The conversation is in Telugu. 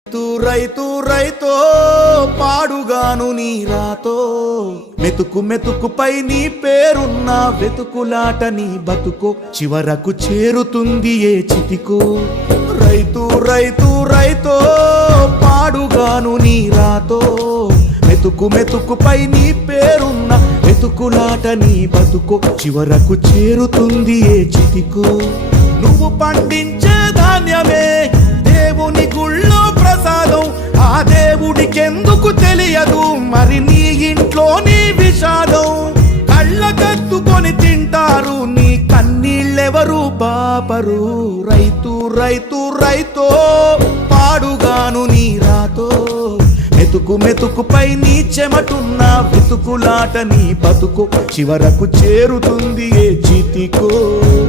రైతు రైతో పాడుగాను నీ రాతో మెతుకు మెతుకుపై నీ పేరున్న వెతుకులాట నీ బతుకో చివరకు చేరుతుంది ఏ చితికో రైతు రైతు రైతో పాడుగాను నీ రాతో మెతుకు మెతుకుపై నీ పేరున్న వెతుకులాట నీ బతుకో చివరకు చేరుతుంది ఏ చితికో నువ్వు పండించే ధాన్యమే దేవుని గుళ్ళో ప్రసాదం ఆ దేవుడికెందుకు తెలియదు మరి నీ ఇంట్లో నీ విషాదం కళ్ళకత్తుకొని తింటారు నీ కన్నీళ్ళెవరు పాపరు రైతు రైతు రైతో పాడుగాను నీ రాతో మెతుకు మెతుకుపై నీ చెమటున్న వెతుకులాట నీ బతుకు చివరకు చేరుతుంది ఏ చితికో